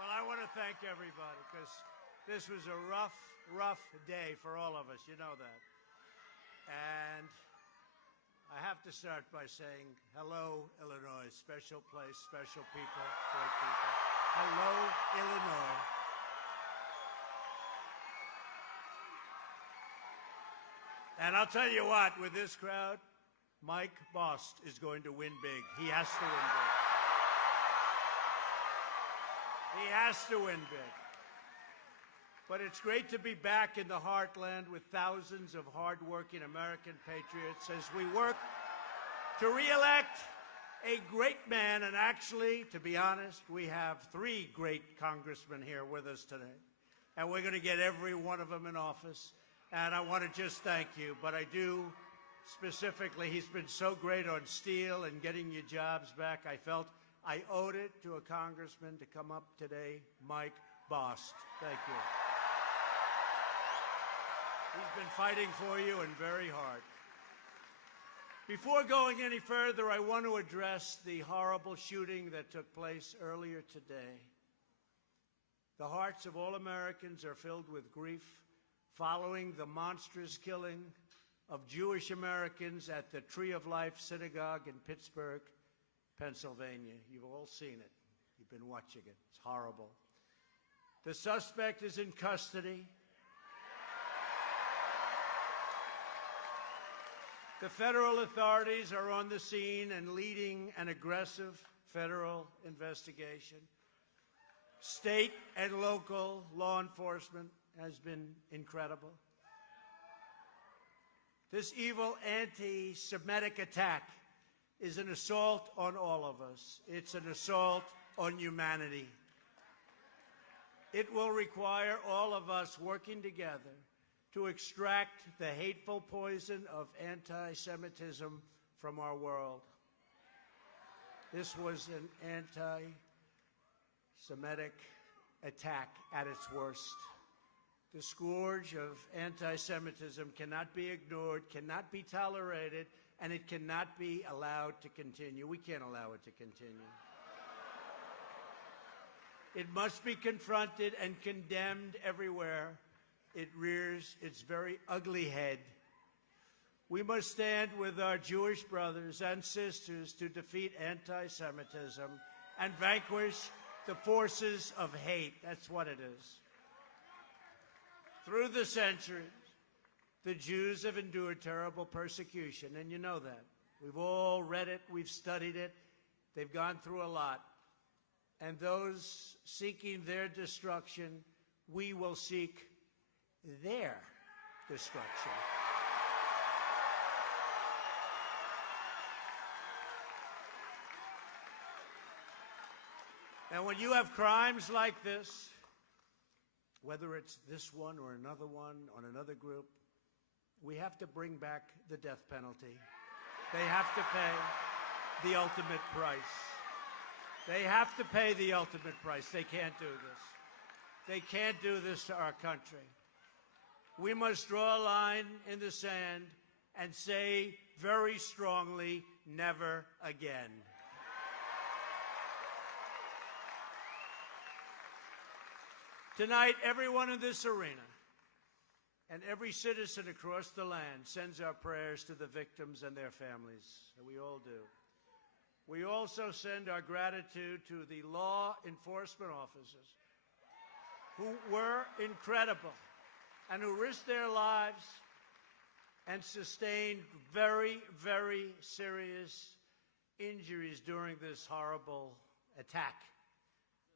Well, I want to thank everybody because this was a rough day for all of us. You know that. And I have to start by saying, hello, Illinois. Special place, special people, great people. Hello, Illinois. And I'll tell you what, with this crowd, Mike Bost is going to win big. He has to win big. He has to win big. But it's great to be back in the heartland with thousands of hardworking American patriots as we work to reelect a great man. And actually, to be honest, we have 3 great congressmen here with us today. And we're going to get every one of them in office. And I want to just thank you. But I do specifically, he's been so great on steel and getting you jobs back. I felt I owed it to a congressman to come up today, Mike Bost. Thank you. He's been fighting for you and very hard. Before going any further, I want to address the horrible shooting that took place earlier today. The hearts of all Americans are filled with grief following the monstrous killing of Jewish Americans at the Tree of Life Synagogue in Pittsburgh, Pennsylvania. You've all seen it. You've been watching it. It's horrible. The suspect is in custody. The federal authorities are on the scene and leading an aggressive federal investigation. State and local law enforcement has been incredible. This evil anti-Semitic attack is an assault on all of us. It's an assault on humanity. It will require all of us working together to extract the hateful poison of anti-Semitism from our world. This was an anti-Semitic attack at its worst. The scourge of anti-Semitism cannot be ignored, cannot be tolerated, and it cannot be allowed to continue. We can't allow it to continue. It must be confronted and condemned everywhere it rears its very ugly head. We must stand with our Jewish brothers and sisters to defeat anti-Semitism and vanquish the forces of hate. That's what it is. Through the centuries, the Jews have endured terrible persecution, and you know that. We've all read it, we've studied it. They've gone through a lot. And those seeking their destruction, we will seek their destruction. And when you have crimes like this, whether it's this one or another one on another group, we have to bring back the death penalty. They have to pay the ultimate price. They have to pay the ultimate price. They can't do this. They can't do this to our country. We must draw a line in the sand and say very strongly, never again. Tonight, everyone in this arena and every citizen across the land sends our prayers to the victims and their families, and we all do. We also send our gratitude to the law enforcement officers who were incredible and who risked their lives and sustained very, very serious injuries during this horrible attack.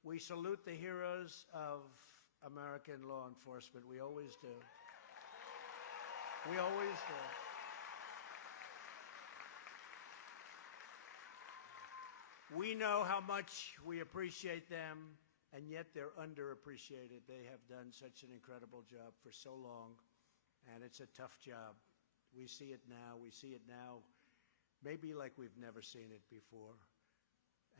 We salute the heroes of American law enforcement. We always do. We always do. We know how much we appreciate them, and yet they're underappreciated. They have done such an incredible job for so long, and it's a tough job. We see it now. We see it now maybe like we've never seen it before.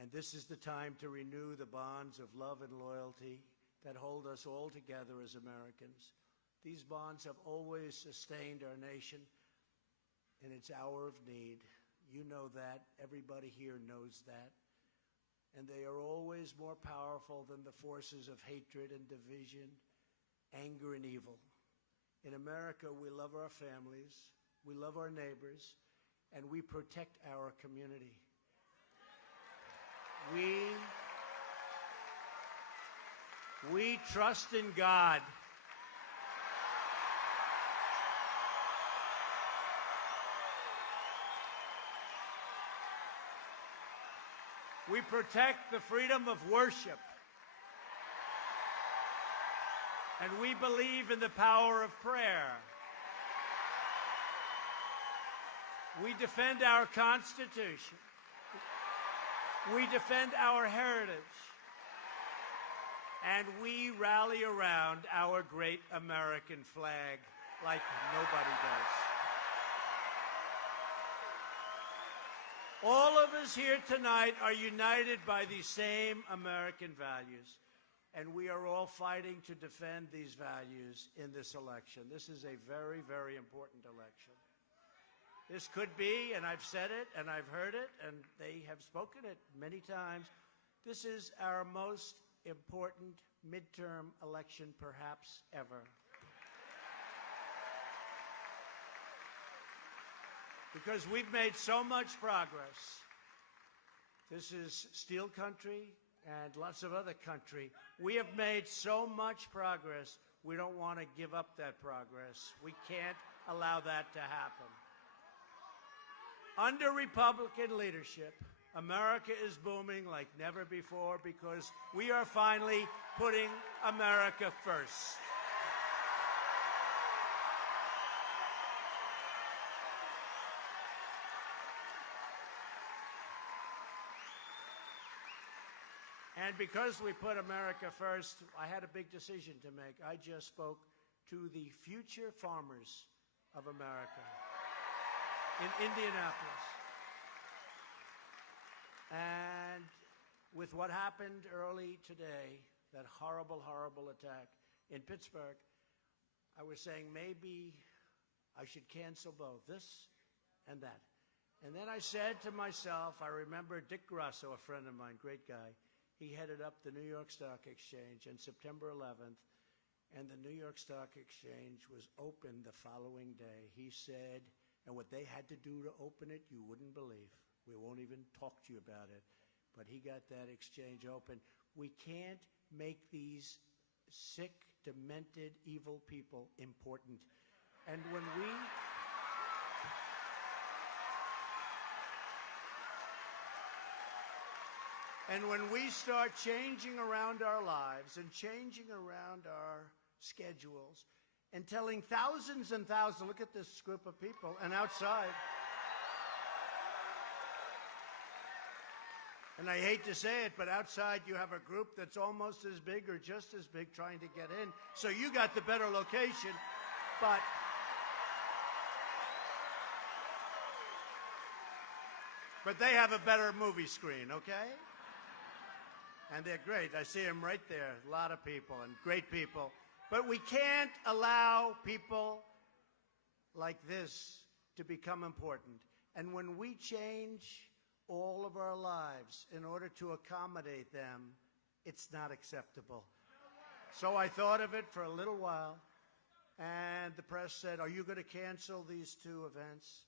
And this is the time to renew the bonds of love and loyalty that hold us all together as Americans. These bonds have always sustained our nation in its hour of need. You know that. Everybody here knows that. and they are always more powerful than the forces of hatred and division, anger and evil. In America, we love our families, we love our neighbors, and we protect our community. We trust in God. We protect the freedom of worship. And we believe in the power of prayer. We defend our Constitution. We defend our heritage. And we rally around our great American flag like nobody does. All of us here tonight are united by these same American values, and we are all fighting to defend these values in this election. This is a very, very important election. This could be, and I've said it, and I've heard it, and they have spoken it many times, this is our most important midterm election perhaps ever. Because we've made so much progress. This is steel country and lots of other country. We have made so much progress, we don't want to give up that progress. We can't allow that to happen. Under Republican leadership, America is booming like never before because we are finally putting America first. And because we put America first, I had a big decision to make. I just spoke to the future farmers of America in Indianapolis. And with what happened early today, that horrible, horrible attack in Pittsburgh, I was saying maybe I should cancel both, this and that. And then I said to myself, I remember Dick Grasso, a friend of mine, great guy. He headed up the New York Stock Exchange on September 11th, and the New York Stock Exchange was open the following day. He said, and what they had to do to open it, you wouldn't believe. We won't even talk to you about it. But he got that exchange open. We can't make these sick, demented, evil people important. And when we start changing around our lives and changing around our schedules and telling thousands and thousands, look at this group of people, and outside, and I hate to say it, but outside you have a group that's almost as big or just as big trying to get in. So you got the better location, but they have a better movie screen, okay? And they're great. I see them right there. A lot of people and great people. But we can't allow people like this to become important. And when we change all of our lives in order to accommodate them, it's not acceptable. So I thought of it for a little while, and the press said, are you going to cancel these two events?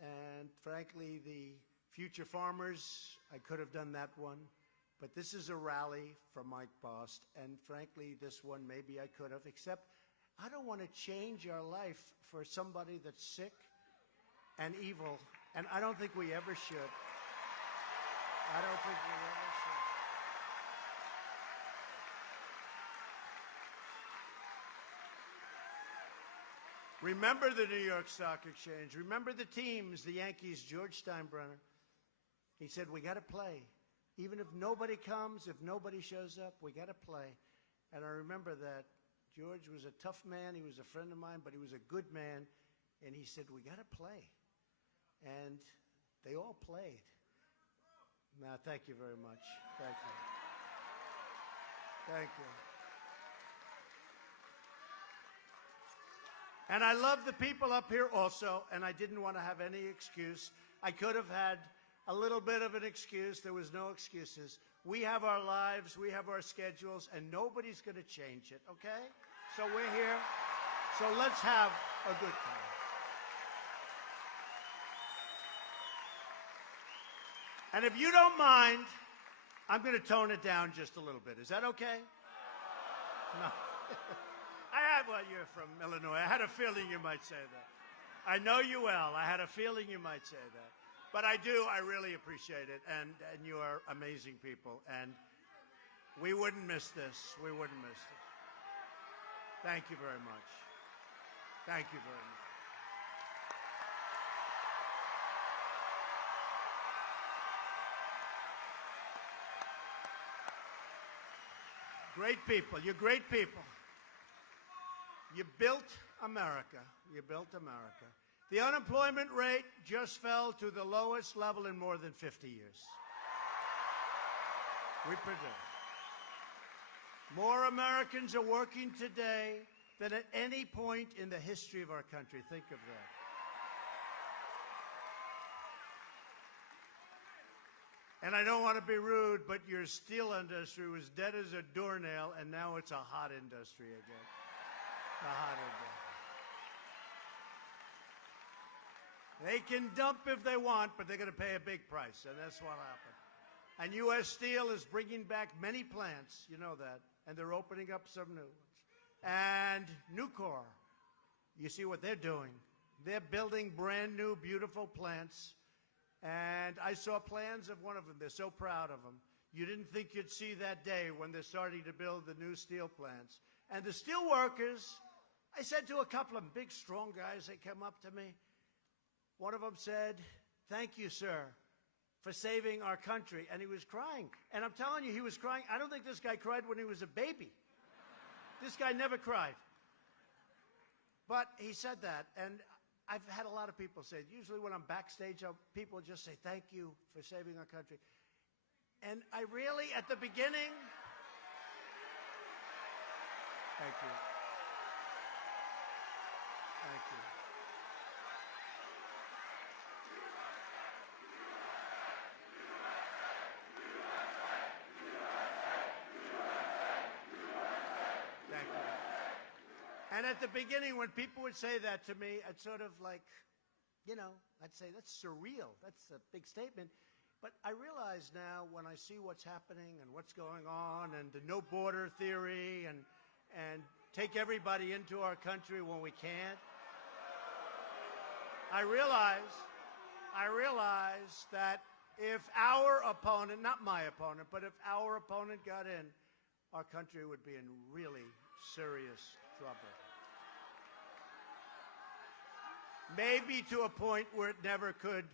And frankly, the future farmers, I could have done that one. But this is a rally for Mike Bost, and frankly, this one maybe I could have, except I don't want to change our life for somebody that's sick and evil, and I don't think we ever should. I don't think we ever should. Remember the New York Stock Exchange. Remember the teams, the Yankees, George Steinbrenner. He said, we got to play. Even if nobody comes, if nobody shows up, we got to play. And I remember that George was a tough man. He was a friend of mine, but he was a good man. And he said, we got to play. And they all played. Now, thank you very much. Thank you. Thank you. And I love the people up here also, and I didn't want to have any excuse. I could have had a little bit of an excuse. There was no excuses. We have our lives, we have our schedules, and nobody's going to change it, okay? So we're here, so let's have a good time. And if you don't mind, I'm going to tone it down just a little bit. Is that okay? No. Well, you're from Illinois. I had a feeling you might say that. I know you well. I had a feeling you might say that. But I do. I really appreciate it. And you are amazing people. And we wouldn't miss this. We wouldn't miss this. Thank you very much. Thank you very much. Great people. You're great people. You built America. You built America. The unemployment rate just fell to the lowest level in more than 50 years. We produce. More Americans are working today than at any point in the history of our country. Think of that. And I don't want to be rude, but your steel industry was dead as a doornail, and now it's a hot industry again. A hot industry. They can dump if they want, but they're going to pay a big price, and that's what happened. And U.S. Steel is bringing back many plants, you know that, and they're opening up some new ones. And Nucor, you see what they're doing. They're building brand new, beautiful plants. And I saw plans of one of them. They're so proud of them. You didn't think you'd see that day when they're starting to build the new steel plants. And the steel workers, I said to a couple of them, big, strong guys, they came up to me. One of them said, "Thank you, sir, for saving our country." And he was crying. And I'm telling you, he was crying. I don't think this guy cried when he was a baby. This guy never cried. But he said that. And I've had a lot of people say it. Usually when I'm backstage, people just say, "Thank you for saving our country." And I really, at the beginning, thank you. Thank you. Thank you. And at the beginning, when people would say that to me, I'd sort of like, I'd say, that's surreal. That's a big statement. But I realize now when I see what's happening and what's going on and the no border theory and take everybody into our country when we can't, I realize that if our opponent, not my opponent, but if our opponent got in, our country would be in really serious trouble. Maybe to a point where it never could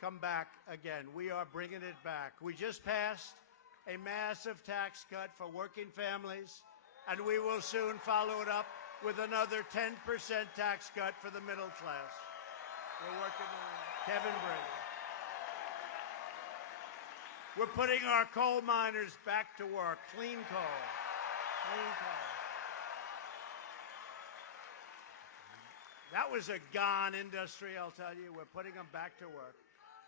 come back again. We are bringing it back. We just passed a massive tax cut for working families, and we will soon follow it up with another 10% tax cut for the middle class. We're working on Kevin Brady. We're putting our coal miners back to work. Clean coal. Clean coal. That was a gone industry, I'll tell you. We're putting them back to work.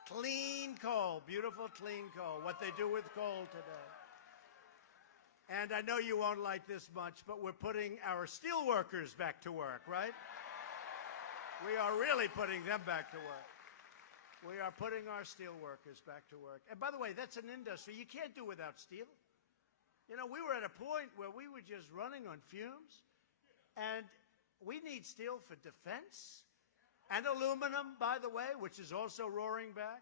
Clean coal, beautiful clean coal, what they do with coal today. And I know you won't like this much, but we're putting our steel workers back to work, right? We are really putting them back to work. We are putting our steel workers back to work. And by the way, that's an industry you can't do without steel. We were at a point where we were just running on fumes, and we need steel for defense and aluminum, by the way, which is also roaring back.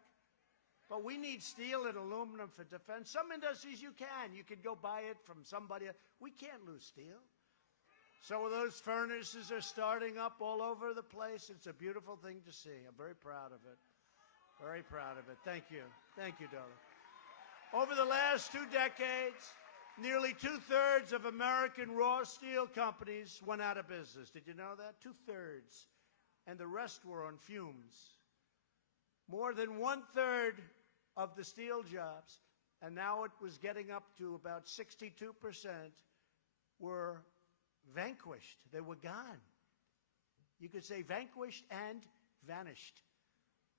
But we need steel and aluminum for defense. Some industries you can. You can go buy it from somebody else. We can't lose steel. So those furnaces are starting up all over the place. It's a beautiful thing to see. I'm very proud of it. Very proud of it. Thank you. Thank you, darling. Over the last 2 decades, nearly 2/3 of American raw steel companies went out of business. Did you know that? 2/3. And the rest were on fumes. More than 1/3 of the steel jobs, and now it was getting up to about 62%, were vanquished. They were gone. You could say vanquished and vanished.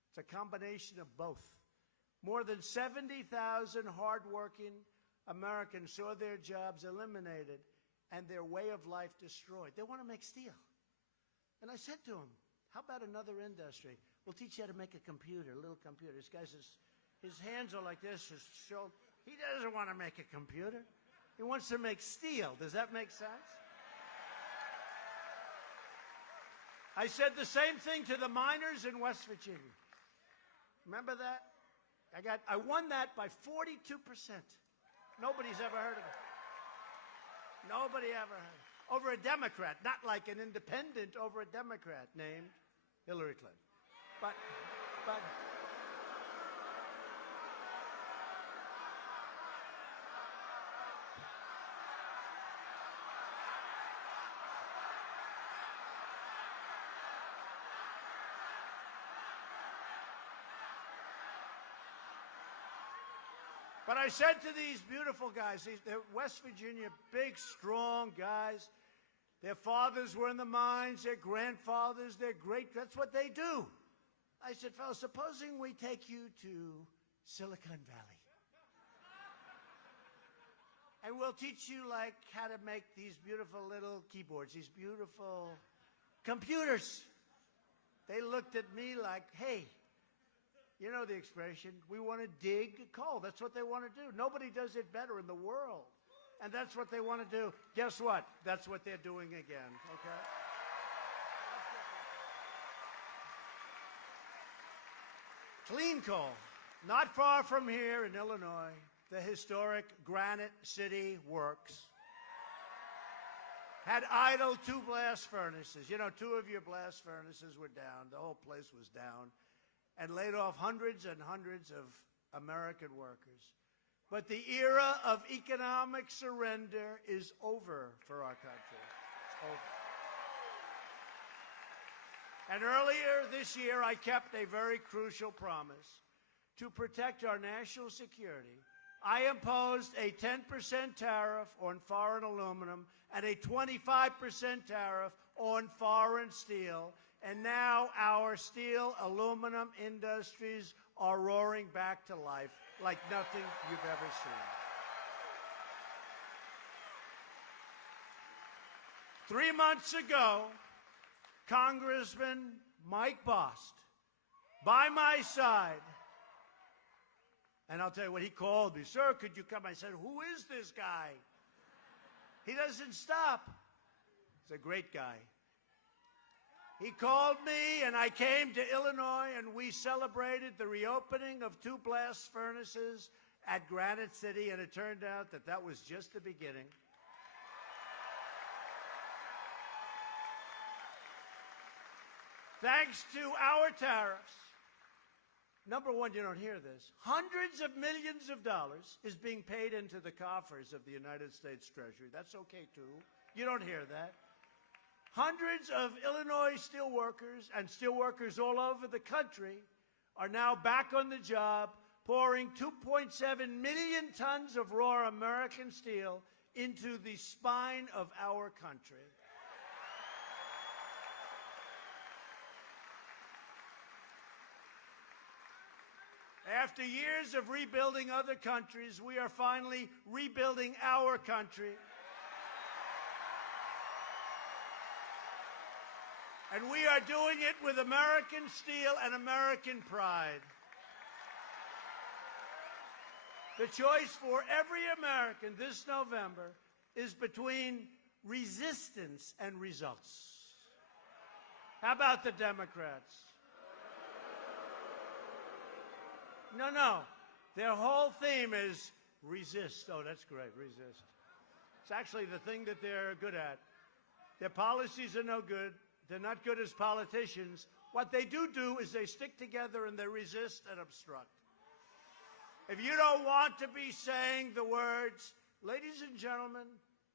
It's a combination of both. More than 70,000 hardworking Americans saw their jobs eliminated and their way of life destroyed. They want to make steel. And I said to them, how about another industry? We'll teach you how to make a computer, a little computer. This guy's his hands are like this, his shoulder. He doesn't want to make a computer. He wants to make steel. Does that make sense? I said the same thing to the miners in West Virginia. Remember that? I won that by 42%. Nobody's ever heard of it. Nobody ever heard of it. Over a Democrat, not like an independent, over a Democrat named Hillary Clinton. But I said to these beautiful guys, they're West Virginia, big, strong guys. Their fathers were in the mines, their grandfathers, their great, that's what they do. I said, fellas, supposing we take you to Silicon Valley. And we'll teach you, like, how to make these beautiful little keyboards, these beautiful computers. They looked at me like, hey, you know the expression, we want to dig coal. That's what they want to do. Nobody does it better in the world. And that's what they want to do. Guess what? That's what they're doing again, okay? Clean coal. Not far from here in Illinois, the historic Granite City Works had idle 2 blast furnaces. You know, 2 of your blast furnaces were down. The whole place was down. And laid off hundreds and hundreds of American workers. But the era of economic surrender is over for our country. It's over. And earlier this year, I kept a very crucial promise. To protect our national security, I imposed a 10% tariff on foreign aluminum and a 25% tariff on foreign steel. And now our steel, aluminum industries are roaring back to life like nothing you've ever seen. 3 months ago, Congressman Mike Bost, by my side, and I'll tell you what, he called me, sir, could you come? I said, who is this guy? He doesn't stop. He's a great guy. He called me, and I came to Illinois, and we celebrated the reopening of 2 blast furnaces at Granite City, and it turned out that that was just the beginning. Thanks to our tariffs, number one, you don't hear this, hundreds of millions of dollars is being paid into the coffers of the United States Treasury. That's okay, too. You don't hear that. Hundreds of Illinois steelworkers and steelworkers all over the country are now back on the job, pouring 2.7 million tons of raw American steel into the spine of our country. After years of rebuilding other countries, we are finally rebuilding our country. And we are doing it with American steel and American pride. The choice for every American this November is between resistance and results. How about the Democrats? No. Their whole theme is resist. Oh, that's great, resist. It's actually the thing that they're good at. Their policies are no good. They're not good as politicians. What they do is they stick together and they resist and obstruct. If you don't want to be saying the words, ladies and gentlemen,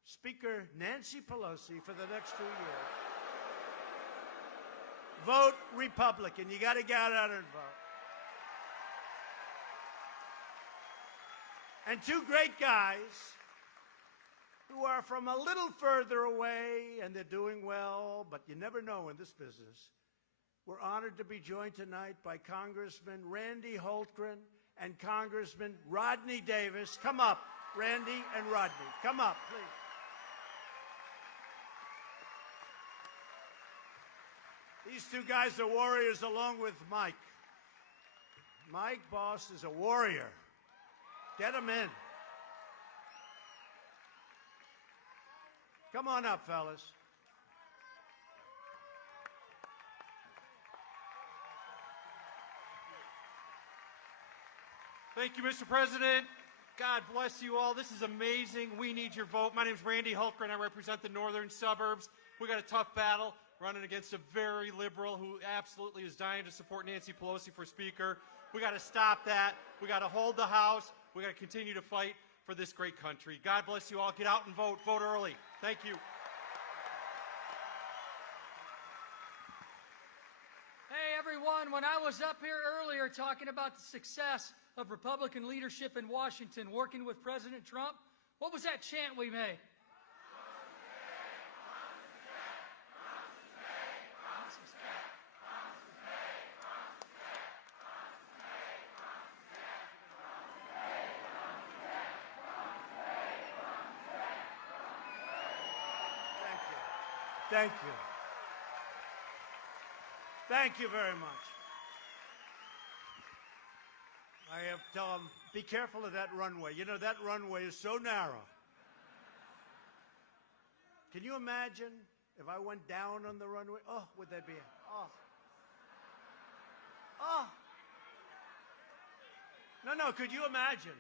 Speaker Nancy Pelosi for the next 2 years, vote Republican. You got to get out and vote. And 2 great guys who are from a little further away, and they're doing well, but you never know in this business. We're honored to be joined tonight by Congressman Randy Holtgren and Congressman Rodney Davis. Come up, Randy and Rodney. Come up, please. These two guys are warriors along with Mike. Mike Boss is a warrior. Get him in. Come on up, fellas. Thank you, Mr. President. God bless you all. This is amazing. We need your vote. My name is Randy Hulker, and I represent the northern suburbs. We got a tough battle running against a very liberal who absolutely is dying to support Nancy Pelosi for Speaker. We got to stop that. We got to hold the House. We got to continue to fight for this great country. God bless you all. Get out and vote. Vote early. Thank you. Hey, everyone. When I was up here earlier talking about the success of Republican leadership in Washington working with President Trump, what was that chant we made? Thank you. Thank you very much. I have to tell them, be careful of that runway. You know, that runway is so narrow. Can you imagine if I went down on the runway? Oh, would that be? Oh. No, could you imagine?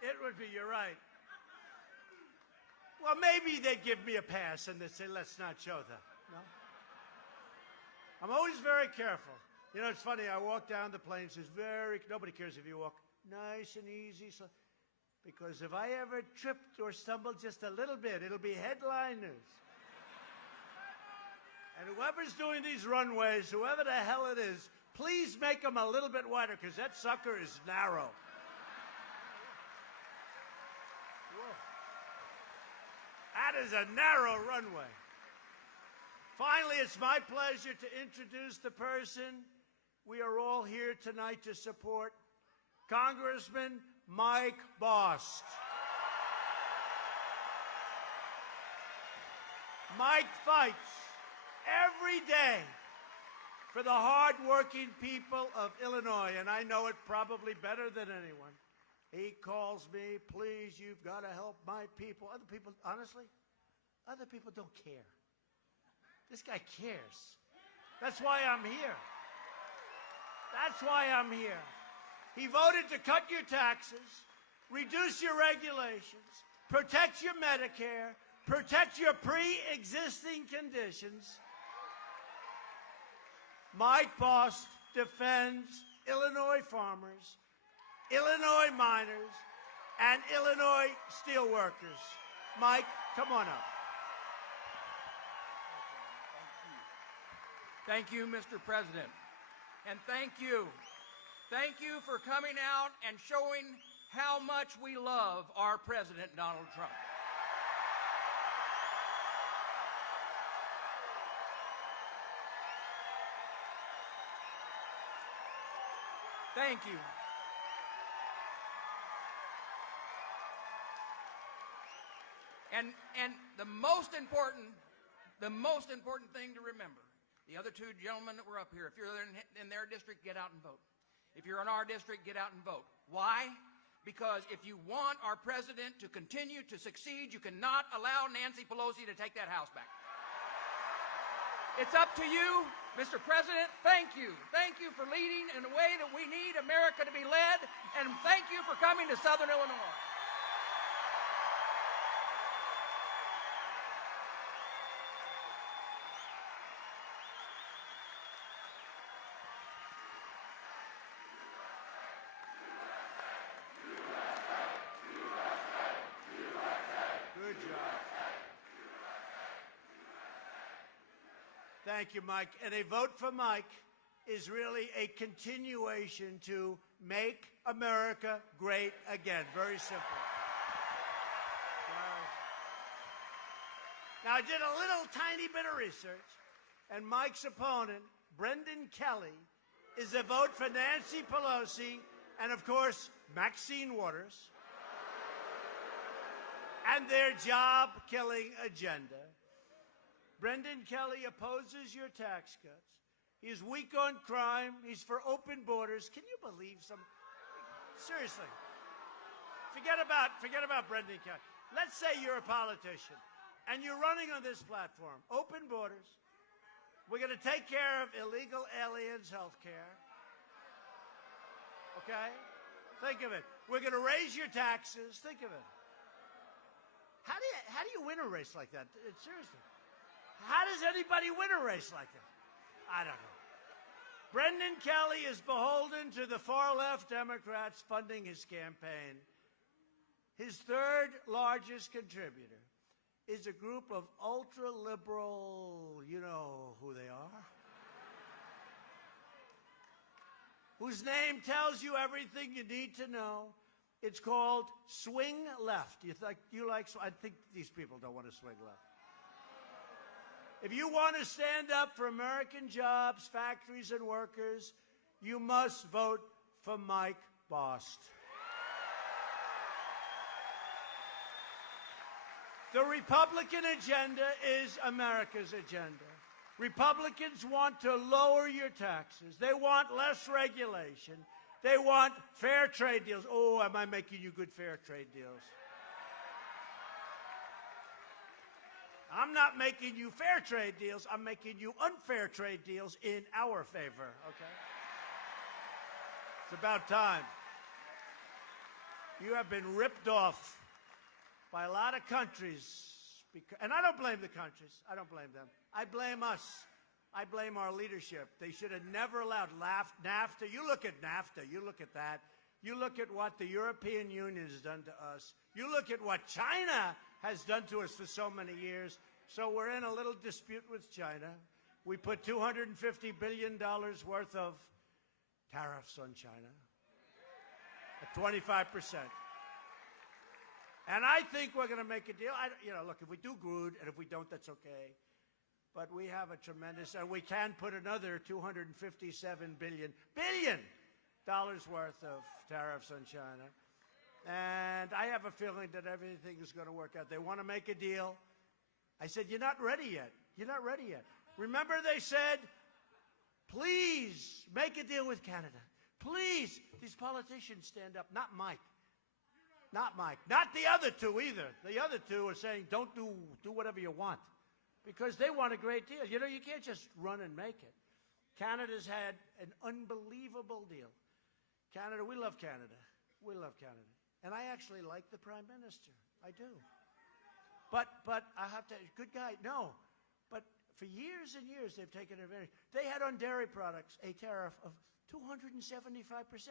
It would be, you're right. Well, maybe they'd give me a pass and they'd say, let's not show that. No? I'm always very careful. You know, it's funny, I walk down the plane, says nobody cares if you walk nice and easy. So, because if I ever tripped or stumbled just a little bit, it'll be headline news. And whoever's doing these runways, whoever the hell it is, please make them a little bit wider, because that sucker is narrow. That is a narrow runway. Finally, it's my pleasure to introduce the person we are all here tonight to support, Congressman Mike Bost. Mike fights every day for the hard-working people of Illinois, and I know it probably better than anyone. He calls me, please, you've got to help my people. Other people, honestly, other people don't care. This guy cares. That's why I'm here. That's why I'm here. He voted to cut your taxes, reduce your regulations, protect your Medicare, protect your pre-existing conditions. Mike Bost defends Illinois farmers, Illinois miners, and Illinois steelworkers. Mike, come on up. Thank you, Mr. President. And thank you. Thank you for coming out and showing how much we love our President, Donald Trump. Thank you. And the most important thing to remember, the other two gentlemen that were up here, if you're in their district, get out and vote. If you're in our district, get out and vote. Why? Because if you want our president to continue to succeed, you cannot allow Nancy Pelosi to take that House back. It's up to you, Mr. President. Thank you. Thank you for leading in the way that we need America to be led, and thank you for coming to Southern Illinois. Thank you, Mike. And a vote for Mike is really a continuation to make America great again. Very simple. Now, I did a little tiny bit of research, and Mike's opponent, Brendan Kelly, is a vote for Nancy Pelosi and of course, Maxine Waters, and their job-killing agenda. Brendan Kelly opposes your tax cuts. He's weak on crime. He's for open borders. Can you believe some? Seriously. Forget about Brendan Kelly. Let's say you're a politician, and you're running on this platform. Open borders. We're going to take care of illegal aliens' health care. Okay? Think of it. We're going to raise your taxes. Think of it. How do you win a race like that? Seriously. How does anybody win a race like that? I don't know. Brendan Kelly is beholden to the far-left Democrats funding his campaign. His third largest contributor is a group of ultra-liberal, you know who they are, whose name tells you everything you need to know. It's called Swing Left. I think these people don't want to swing left. If you want to stand up for American jobs, factories, and workers, you must vote for Mike Bost. The Republican agenda is America's agenda. Republicans want to lower your taxes. They want less regulation. They want fair trade deals. Oh, am I making you good fair trade deals? I'm not making you fair trade deals. I'm making you unfair trade deals in our favor, okay? It's about time. You have been ripped off by a lot of countries. And I don't blame the countries. I don't blame them. I blame us. I blame our leadership. They should have never allowed NAFTA. You look at NAFTA. You look at that. You look at what the European Union has done to us. You look at what China has done to us for so many years. So we're in a little dispute with China. We put $250 billion worth of tariffs on China at 25%. And I think we're going to make a deal. Look, if we do good, and if we don't, that's okay. But we have a tremendous, and we can put another $257 billion worth of tariffs on China. And I have a feeling that everything is going to work out. They want to make a deal. I said, you're not ready yet. You're not ready yet. Remember they said, please make a deal with Canada. Please. These politicians stand up. Not Mike. Not Mike. Not the other two either. The other two are saying, don't do whatever you want. Because they want a great deal. You know, you can't just run and make it. Canada's had an unbelievable deal. Canada, we love Canada. We love Canada. And I actually like the Prime Minister. I do. But I have to, good guy, no. But for years and years, they've taken advantage. They had on dairy products a tariff of 275%.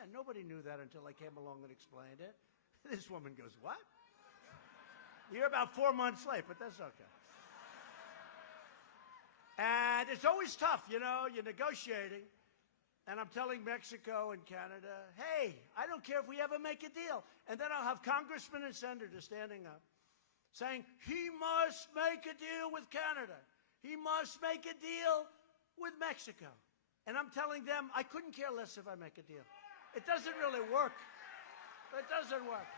Nobody knew that until I came along and explained it. This woman goes, what? You're about 4 months late, but that's okay. And it's always tough, you know, you're negotiating. And I'm telling Mexico and Canada, hey, I don't care if we ever make a deal. And then I'll have congressmen and senators standing up saying, he must make a deal with Canada. He must make a deal with Mexico. And I'm telling them, I couldn't care less if I make a deal. It doesn't really work. It doesn't work.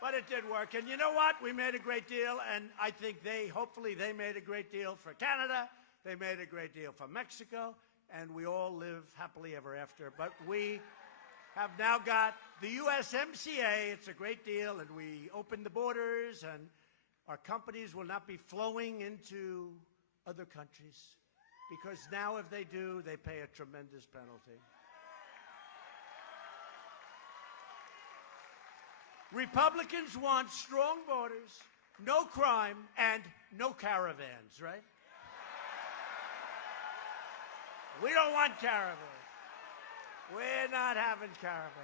But it did work. And you know what? We made a great deal. And I think hopefully they made a great deal for Canada. They made a great deal for Mexico. And we all live happily ever after. But we have now got the USMCA. It's a great deal. And we opened the borders. And our companies will not be flowing into other countries. Because now if they do, they pay a tremendous penalty. Republicans want strong borders, no crime, and no caravans, right? We don't want caravans. We're not having caravans.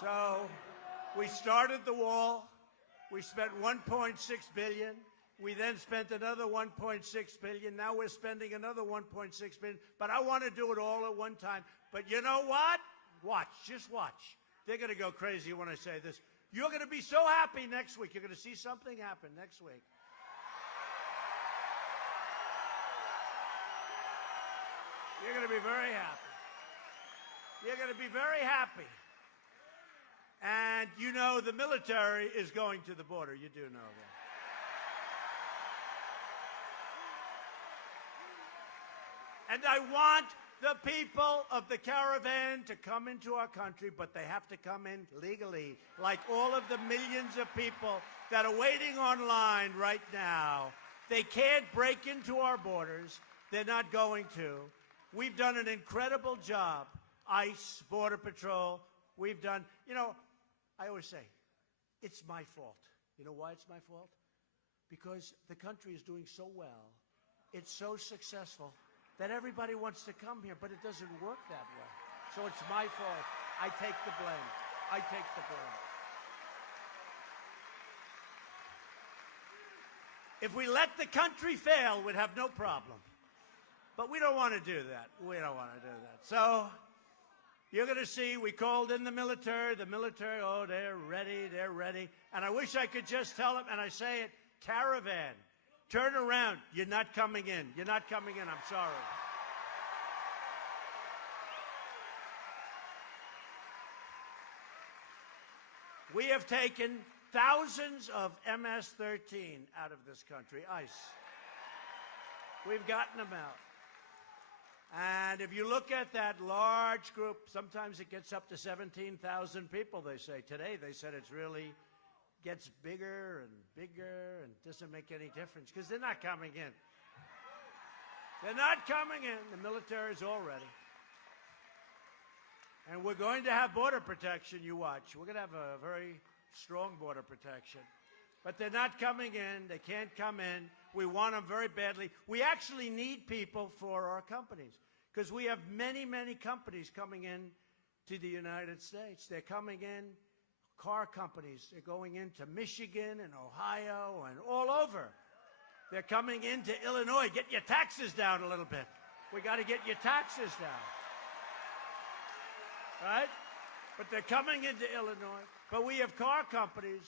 So we started the wall. We spent $1.6 billion. We then spent another $1.6 billion. Now we're spending another $1.6 billion. But I want to do it all at one time. But you know what? Watch. Just watch. They're going to go crazy when I say this. You're going to be so happy next week. You're going to see something happen next week. You're going to be very happy. You're going to be very happy. And you know the military is going to the border. You do know that. And I want the people of the caravan to come into our country, but they have to come in legally, like all of the millions of people that are waiting online right now. They can't break into our borders. They're not going to. We've done an incredible job. ICE, Border Patrol, we've done, I always say, it's my fault. You know why it's my fault? Because the country is doing so well. It's so successful that everybody wants to come here, but it doesn't work that way. So it's my fault. I take the blame. I take the blame. If we let the country fail, we'd have no problem. But we don't want to do that. We don't want to do that. So you're going to see we called in the military. The military, oh, they're ready. They're ready. And I wish I could just tell them, and I say it, caravan, turn around. You're not coming in. You're not coming in. I'm sorry. We have taken thousands of MS-13 out of this country, ICE. We've gotten them out. And if you look at that large group, sometimes it gets up to 17,000 people, they say. Today, they said it's really gets bigger and bigger and doesn't make any difference because they're not coming in. They're not coming in. The military is all ready. And we're going to have border protection, you watch. We're going to have a very strong border protection. But they're not coming in. They can't come in. We want them very badly. We actually need people for our companies because we have many, many companies coming in to the United States. They're coming in, car companies. They're going into Michigan and Ohio and all over. They're coming into Illinois. Get your taxes down a little bit. We got to get your taxes down. Right? But they're coming into Illinois. But we have car companies.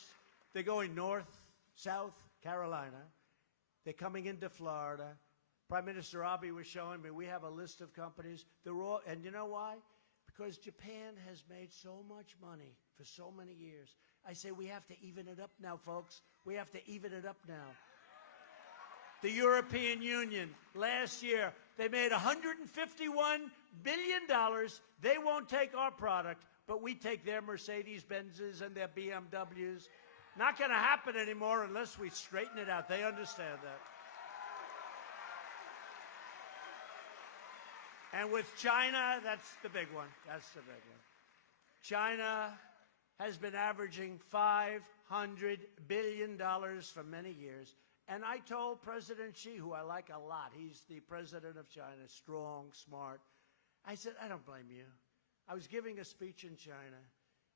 They're going north, south, Carolina. They're coming into Florida. Prime Minister Abe was showing me we have a list of companies. They're all, and you know why? Because Japan has made so much money for so many years. I say we have to even it up now, folks. We have to even it up now. The European Union, last year, they made $151 billion. They won't take our product, but we take their Mercedes-Benzes and their BMWs. Not going to happen anymore unless we straighten it out. They understand that. And with China, that's the big one. That's the big one. China has been averaging $500 billion for many years. And I told President Xi, who I like a lot, he's the president of China, strong, smart. I said, I don't blame you. I was giving a speech in China,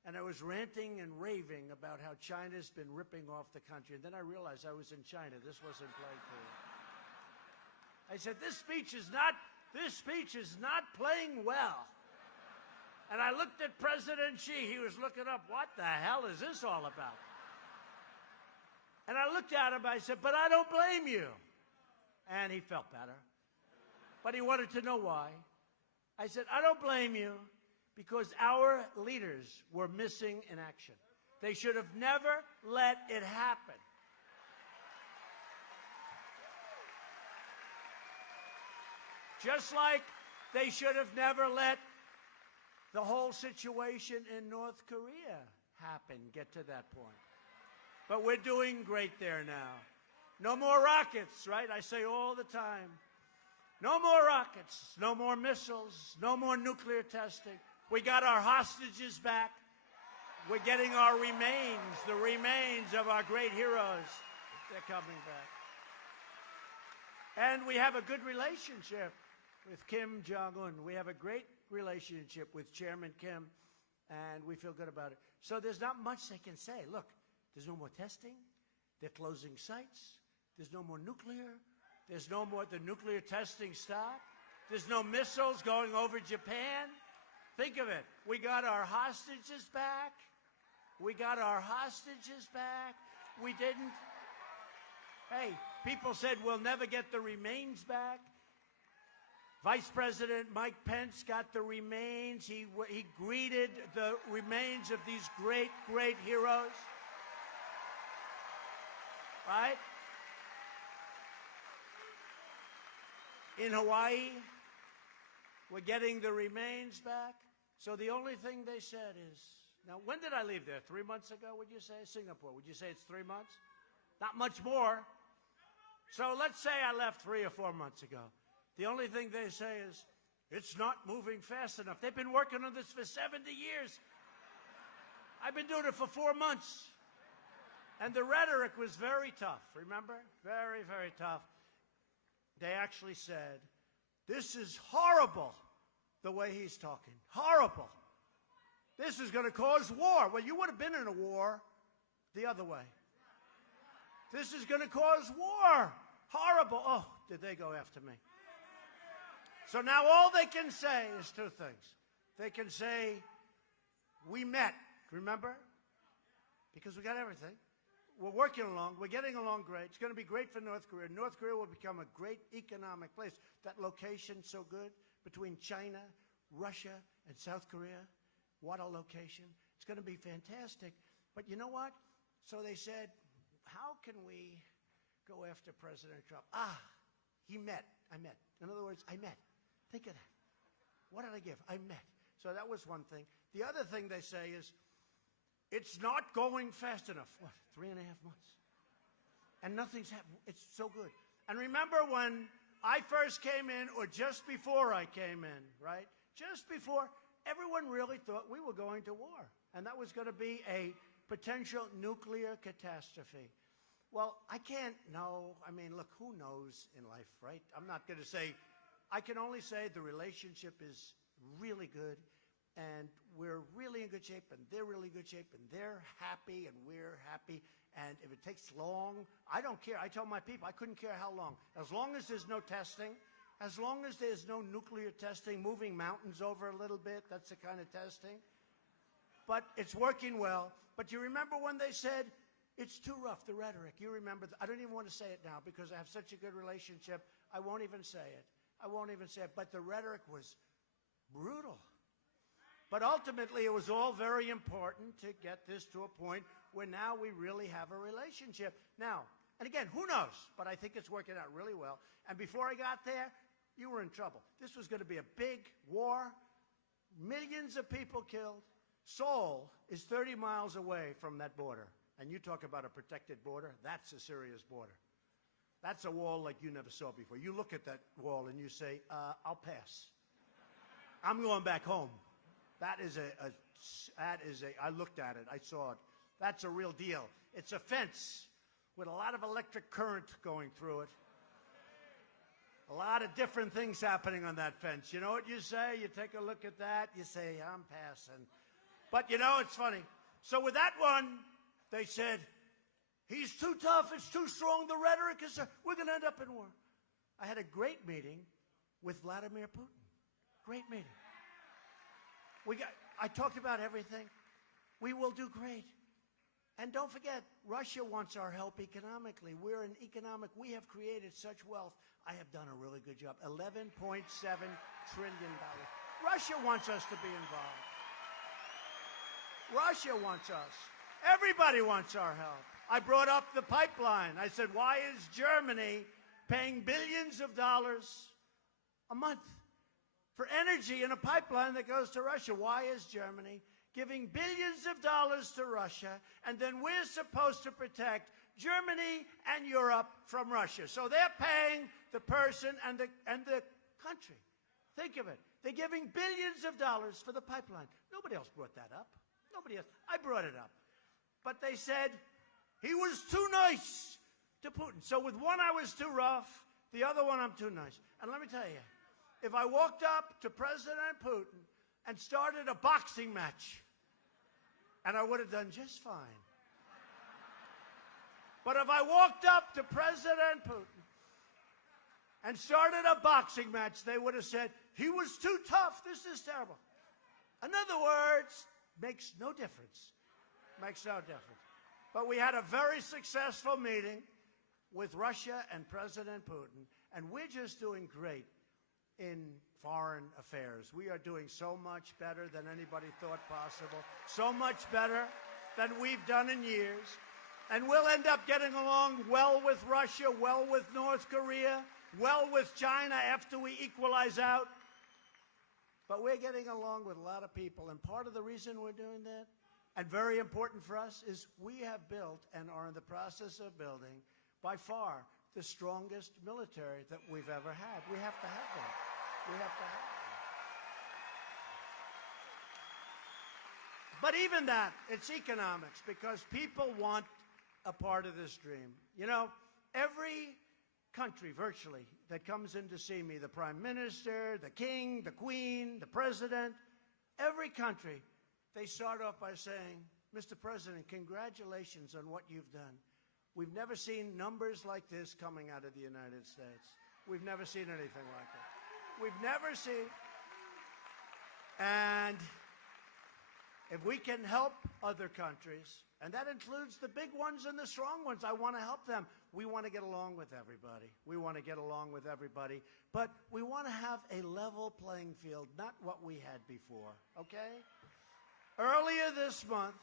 and I was ranting and raving about how China's been ripping off the country. And then I realized I was in China. This wasn't playing to me. I said, this speech is not playing well. And I looked at President Xi. He was looking up, what the hell is this all about? And I looked at him, I said, but I don't blame you. And he felt better. But he wanted to know why. I said, I don't blame you because our leaders were missing in action. They should have never let it happen. Just like they should have never let the whole situation in North Korea happen, get to that point. But we're doing great there now. No more rockets, right? I say all the time. No more rockets, no more missiles, no more nuclear testing. We got our hostages back. We're getting our remains, the remains of our great heroes. They're coming back. And we have a good relationship with Kim Jong-un. We have a great relationship with Chairman Kim, and we feel good about it. So there's not much they can say. Look, there's no more testing. They're closing sites. There's no more nuclear. There's no more, the nuclear testing stopped. There's no missiles going over Japan. Think of it. We got our hostages back. We got our hostages back. We didn't. Hey, people said we'll never get the remains back. Vice President Mike Pence got the remains. He greeted the remains of these great, great heroes. Right? In Hawaii, we're getting the remains back. So the only thing they said is, now when did I leave there? 3 months ago, would you say? Singapore, would you say it's 3 months? Not much more. So let's say I left 3 or 4 months ago. The only thing they say is, it's not moving fast enough. They've been working on this for 70 years. I've been doing it for 4 months. And the rhetoric was very tough, remember? Very, very tough. They actually said, this is horrible, the way he's talking. Horrible. This is going to cause war. Well, you would have been in a war the other way. This is going to cause war. Horrible. Oh, did they go after me? So now all they can say is 2 things. They can say, we met, remember? Because we got everything. We're working along. We're getting along great. It's going to be great for North Korea. North Korea will become a great economic place. That location so good between China, Russia, and South Korea. What a location. It's going to be fantastic. But you know what? So they said, how can we go after President Trump? He met. I met. In other words, I met. Think of that. What did I give? I met. So that was one thing. The other thing they say is, it's not going fast enough. What, 3.5 months? And nothing's happened. It's so good. And remember when I first came in, or just before I came in, right? Just before, everyone really thought we were going to war. And that was going to be a potential nuclear catastrophe. Well, I can't know. I mean, look, who knows in life, right? I'm not going to say. I can only say the relationship is really good. And we're really in good shape, and they're really good shape, and they're happy, and we're happy. And if it takes long, I don't care. I tell my people, I couldn't care how long. As long as there's no testing, as long as there's no nuclear testing, moving mountains over a little bit, that's the kind of testing. But it's working well. But you remember when they said, it's too rough, the rhetoric. You remember, I don't even want to say it now because I have such a good relationship. I won't even say it. I won't even say it. But the rhetoric was brutal. But ultimately, it was all very important to get this to a point where now we really have a relationship. Now, and again, who knows? But I think it's working out really well. And before I got there, you were in trouble. This was going to be a big war, millions of people killed. Seoul is 30 miles away from that border. And you talk about a protected border, that's a serious border. That's a wall like you never saw before. You look at that wall and you say, I'll pass. I'm going back home. That is I looked at it, I saw it. That's a real deal. It's a fence with a lot of electric current going through it. A lot of different things happening on that fence. You know what you say? You take a look at that, you say, I'm passing. But you know, it's funny. So with that one, they said, he's too tough, it's too strong, the rhetoric is, we're going to end up in war. I had a great meeting with Vladimir Putin. Great meeting. I talked about everything. We will do great. And don't forget, Russia wants our help economically. We're an economic, we have created such wealth. I have done a really good job. $11.7 trillion. Russia wants us to be involved. Russia wants us. Everybody wants our help. I brought up the pipeline. I said, why is Germany paying billions of dollars a month for energy in a pipeline that goes to Russia? Why is Germany giving billions of dollars to Russia, and then we're supposed to protect Germany and Europe from Russia? So they're paying the person and the country. Think of it. They're giving billions of dollars for the pipeline. Nobody else brought that up. Nobody else. I brought it up. But they said he was too nice to Putin. So with one I was too rough, the other one I'm too nice. And let me tell you, if I walked up to President Putin and started a boxing match, and I would have done just fine. But if I walked up to President Putin and started a boxing match, they would have said, he was too tough, this is terrible. In other words, makes no difference. Makes no difference. But we had a very successful meeting with Russia and President Putin, and we're just doing great in foreign affairs. We are doing so much better than anybody thought possible, so much better than we've done in years. And we'll end up getting along well with Russia, well with North Korea, well with China after we equalize out. But we're getting along with a lot of people, and part of the reason we're doing that, and very important for us, is we have built and are in the process of building, by far, the strongest military that we've ever had. We have to have that. We have to have that. But even that, it's economics, because people want a part of this dream. You know, every country, virtually, that comes in to see me, the Prime Minister, the King, the Queen, the President, every country, they start off by saying, Mr. President, congratulations on what you've done. We've never seen numbers like this coming out of the United States. We've never seen anything like that. We've never seen. And if we can help other countries, and that includes the big ones and the strong ones, I want to help them. We want to get along with everybody. We want to get along with everybody. But we want to have a level playing field, not what we had before, okay? Earlier this month,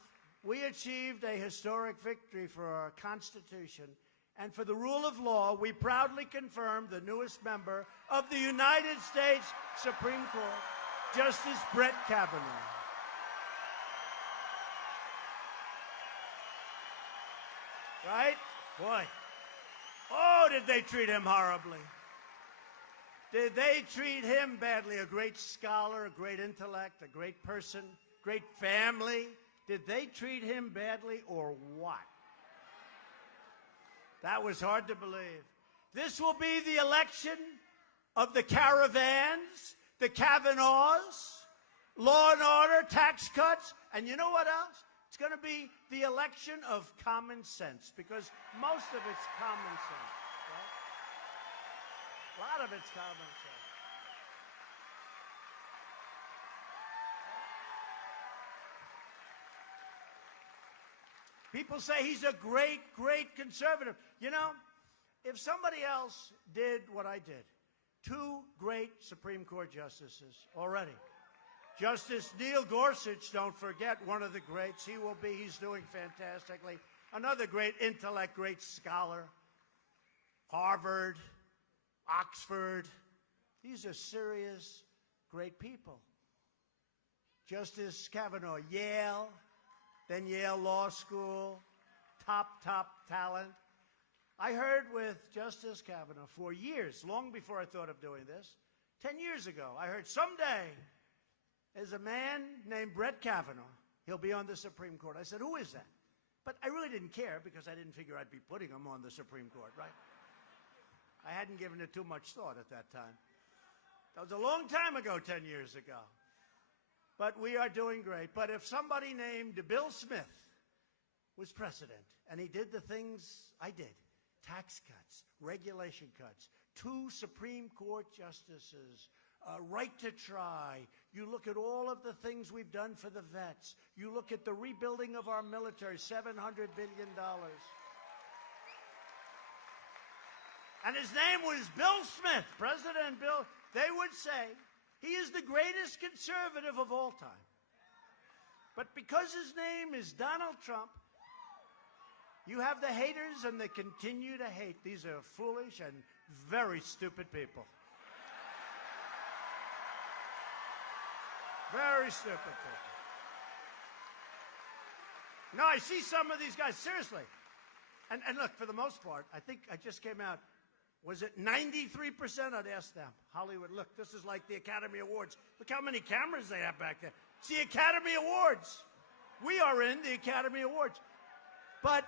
we achieved a historic victory for our Constitution and for the rule of law. We proudly confirmed the newest member of the United States Supreme Court, Justice Brett Kavanaugh. Right? Boy. Oh, did they treat him horribly. Did they treat him badly? A great scholar, a great intellect, a great person, great family. Did they treat him badly or what? That was hard to believe. This will be the election of the caravans, the Kavanaughs, law and order, tax cuts, and you know what else? It's going to be the election of common sense, because most of it's common sense, right? A lot of it's common sense. People say he's a great, great conservative. You know, if somebody else did what I did, 2 great Supreme Court justices already. Justice Neil Gorsuch, don't forget, one of the greats. He's doing fantastically. Another great intellect, great scholar. Harvard, Oxford. These are serious, great people. Justice Kavanaugh, Yale, then Yale Law School, top talent. I heard with Justice Kavanaugh for years, long before I thought of doing this, 10 years ago, I heard someday there's a man named Brett Kavanaugh. He'll be on the Supreme Court. I said, who is that? But I really didn't care because I didn't figure I'd be putting him on the Supreme Court, right? I hadn't given it too much thought at that time. That was a long time ago, 10 years ago. But we are doing great. But if somebody named Bill Smith was president and he did the things I did, tax cuts, regulation cuts, 2 Supreme Court justices, right to try. You look at all of the things we've done for the vets. You look at the rebuilding of our military, $700 billion. And his name was Bill Smith, President Bill. They would say he is the greatest conservative of all time. But because his name is Donald Trump, you have the haters and they continue to hate. These are foolish and very stupid people. Very stupid people. No, I see some of these guys, seriously. And look, for the most part, I think I just came out, was it 93%? I'd ask them. Hollywood, look, this is like the Academy Awards. Look how many cameras they have back there. It's the Academy Awards. We are in the Academy Awards. But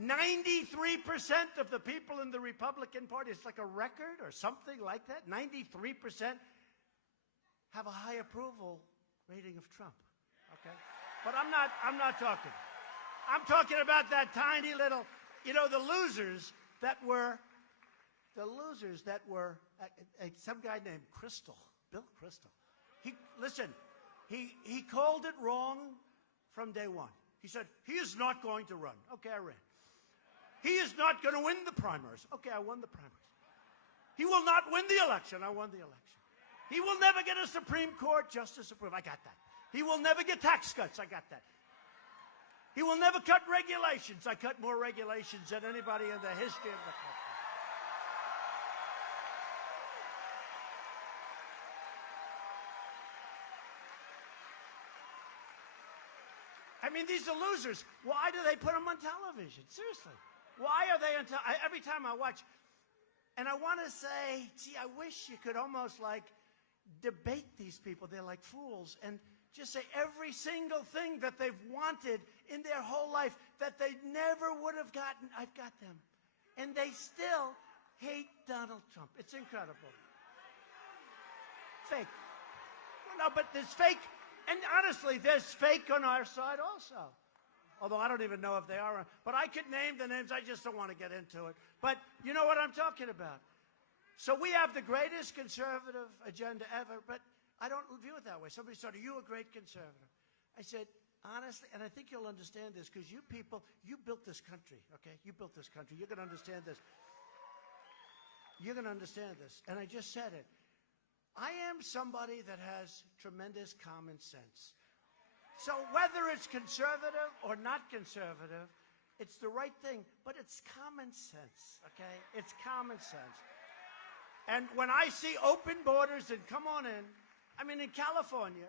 93% of the people in the Republican Party, it's like a record or something like that, 93% have a high approval rating of Trump, okay? But I'm not talking. I'm talking about that tiny little, you know, the losers that were some guy named Bill Kristol. Listen, he called it wrong from day one. He said, he is not going to run. Okay, I ran. He is not going to win the primaries. Okay, I won the primaries. He will not win the election. I won the election. He will never get a Supreme Court justice approved. I got that. He will never get tax cuts. I got that. He will never cut regulations. I cut more regulations than anybody in the history of the country. I mean, these are losers. Why do they put them on television? Seriously. Why are they on television? Every time I watch, and I want to say, gee, I wish you could almost like debate these people. They're like fools. And just say every single thing that they've wanted in their whole life that they never would have gotten, I've got them. And they still hate Donald Trump. It's incredible. Fake. Well, no, but there's fake. And honestly, there's fake on our side also. Although I don't even know if they are. But I could name the names. I just don't want to get into it. But you know what I'm talking about. So we have the greatest conservative agenda ever, but I don't view it that way. Somebody said, are you a great conservative? I said, honestly, and I think you'll understand this, because you people, you built this country, okay? You built this country. You're going to understand this. You're going to understand this. And I just said it. I am somebody that has tremendous common sense. So whether it's conservative or not conservative, it's the right thing, but it's common sense, okay? It's common sense. And when I see open borders and come on in, I mean, in California,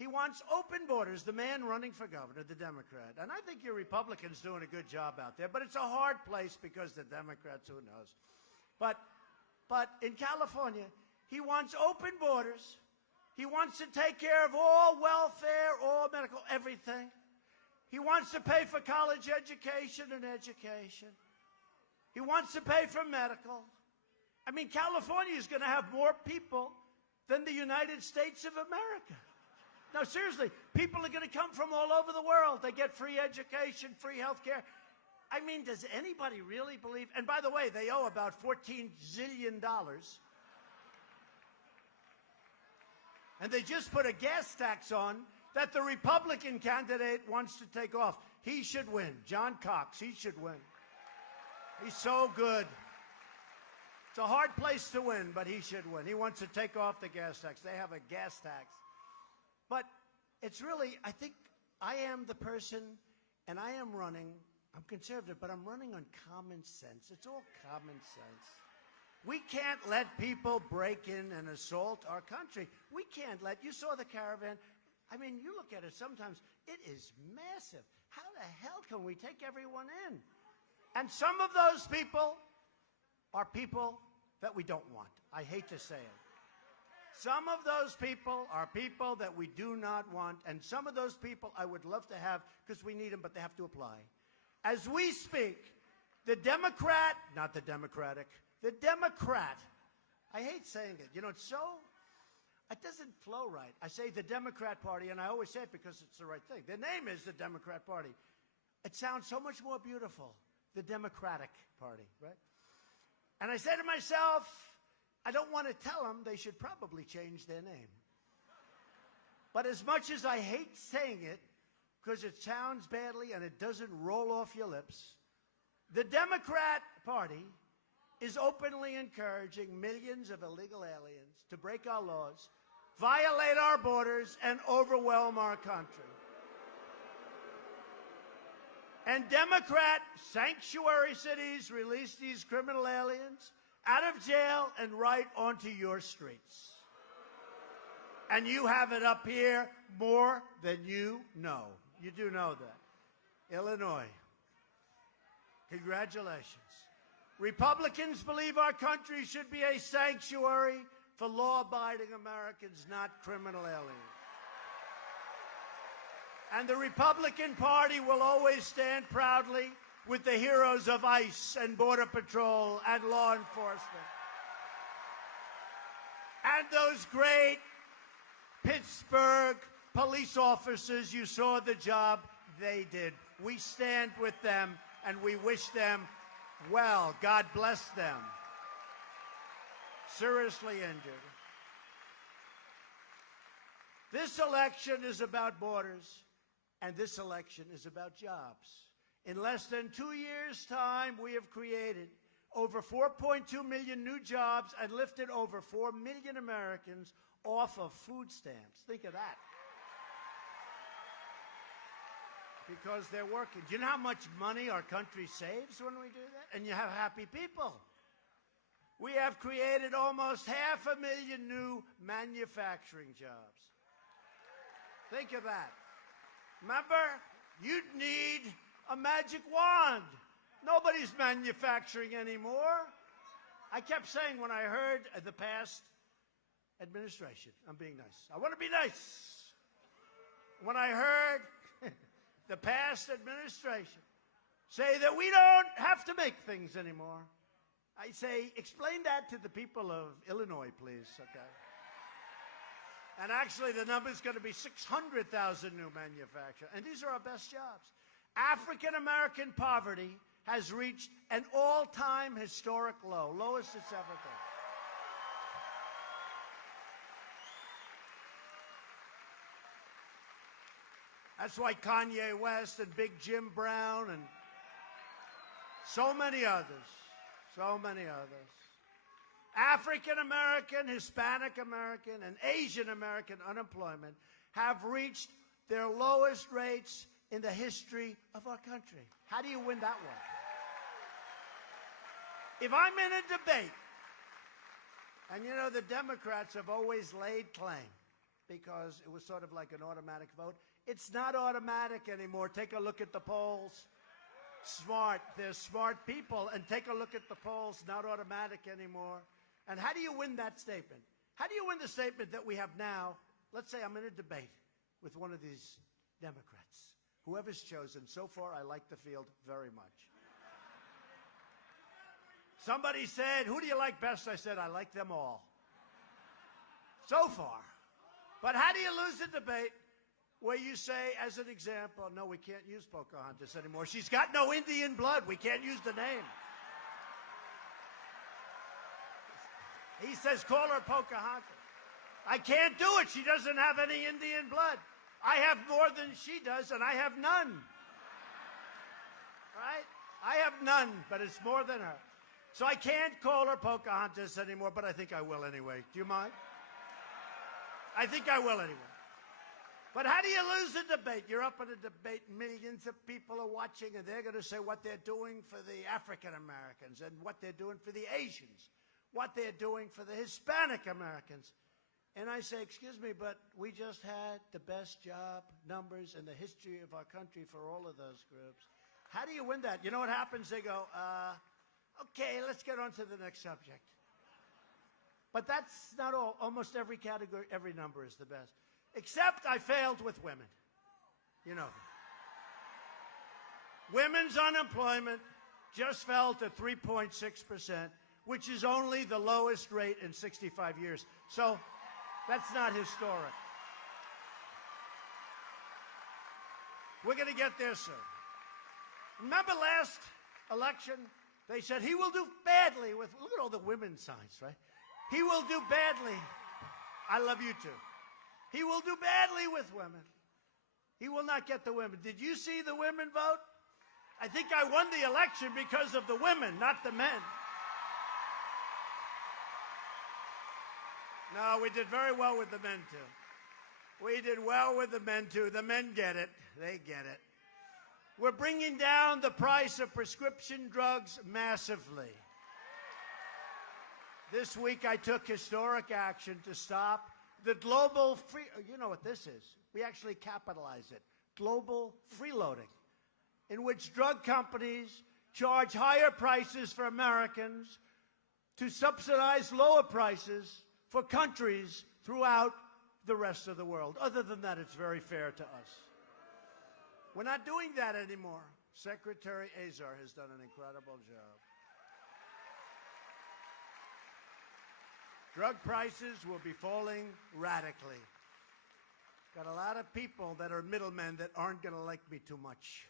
he wants open borders, the man running for governor, the Democrat. And I think your Republicans doing a good job out there, but it's a hard place because the Democrats, who knows. But in California, he wants open borders. He wants to take care of all welfare, all medical, everything. He wants to pay for college education and education. He wants to pay for medical. I mean, California is going to have more people than the United States of America. No, seriously, people are going to come from all over the world. They get free education, free health care. I mean, does anybody really believe? And by the way, they owe about $14 zillion. And they just put a gas tax on that the Republican candidate wants to take off. He should win. John Cox, he should win. He's so good. It's a hard place to win, but he should win. He wants to take off the gas tax. They have a gas tax. But it's really, I think I am the person, and I am running, I'm conservative, but I'm running on common sense. It's all common sense. We can't let people break in and assault our country. We can't let, you saw the caravan. I mean, you look at it sometimes, it is massive. How the hell can we take everyone in? And some of those people are people that we don't want. I hate to say it. Some of those people are people that we do not want, and some of those people I would love to have because we need them, but they have to apply. As we speak, the Democrat, not the Democratic, the Democrat, I hate saying it. You know, it's so, it doesn't flow right. I say the Democrat Party, and I always say it because it's the right thing. The name is the Democrat Party. It sounds so much more beautiful, the Democratic Party, right? And I say to myself, I don't want to tell them they should probably change their name. But as much as I hate saying it, because it sounds badly and it doesn't roll off your lips, the Democrat Party is openly encouraging millions of illegal aliens to break our laws, violate our borders, and overwhelm our country. And Democrat sanctuary cities release these criminal aliens out of jail and right onto your streets. And you have it up here more than you know. You do know that. Illinois. Congratulations. Republicans believe our country should be a sanctuary for law-abiding Americans, not criminal aliens. And the Republican Party will always stand proudly with the heroes of ICE and Border Patrol and law enforcement. And those great Pittsburgh police officers, you saw the job they did. We stand with them and we wish them well. God bless them. Seriously injured. This election is about borders, and this election is about jobs. In less than 2 years' time, we have created over 4.2 million new jobs and lifted over 4 million Americans off of food stamps. Think of that. Because they're working. Do you know how much money our country saves when we do that? And you have happy people. We have created almost 500,000 new manufacturing jobs. Think of that. Remember, you'd need a magic wand. Nobody's manufacturing anymore. I kept saying when I heard the past administration, I'm being nice. I want to be nice. When I heard the past administration say that we don't have to make things anymore, I say, explain that to the people of Illinois, please, okay? And actually, the number is going to be 600,000 new manufacturers. And these are our best jobs. African-American poverty has reached an all-time historic low, lowest it's ever been. That's why Kanye West and Big Jim Brown and so many others, African American, Hispanic American, and Asian American unemployment have reached their lowest rates in the history of our country. How do you win that one? If I'm in a debate, and you know the Democrats have always laid claim because it was sort of like an automatic vote. It's not automatic anymore. Take a look at the polls. They're smart people, and take a look at the polls, not automatic anymore. And how do you win that statement? How do you win the statement that we have now? Let's say I'm in a debate with one of these Democrats. Whoever's chosen, so far I like the field very much. Somebody said, who do you like best? I said, I like them all. So far. But how do you lose a debate where you say, as an example, no, we can't use Pocahontas anymore. She's got no Indian blood. We can't use the name. He says, call her Pocahontas. I can't do it. She doesn't have any Indian blood. I have more than she does, and I have none. Right? I have none, but it's more than her. So I can't call her Pocahontas anymore, but I think I will anyway. Do you mind? I think I will anyway. But how do you lose a debate? You're up in a debate, millions of people are watching, and they're going to say what they're doing for the African Americans and what they're doing for the Asians, what they're doing for the Hispanic Americans. And I say, excuse me, but we just had the best job numbers in the history of our country for all of those groups. How do you win that? You know what happens? They go, okay, let's get on to the next subject. But that's not all. Almost every category, every number is the best. Except I failed with women. You know. Women's unemployment just fell to 3.6%, which is only the lowest rate in 65 years. So that's not historic. We're going to get there soon. Remember last election? They said he will do badly with, look at all the women's signs, right? He will do badly. I love you too. He will do badly with women. He will not get the women. Did you see the women vote? I think I won the election because of the women, not the men. No, we did very well with the men too. We did well with the men too. The men get it. They get it. We're bringing down the price of prescription drugs massively. This week I took historic action to stop the global free, you know what this is. We actually capitalize it. Global freeloading, in which drug companies charge higher prices for Americans to subsidize lower prices for countries throughout the rest of the world. Other than that, it's very fair to us. We're not doing that anymore. Secretary Azar has done an incredible job. Drug prices will be falling radically. Got a lot of people that are middlemen that aren't going to like me too much.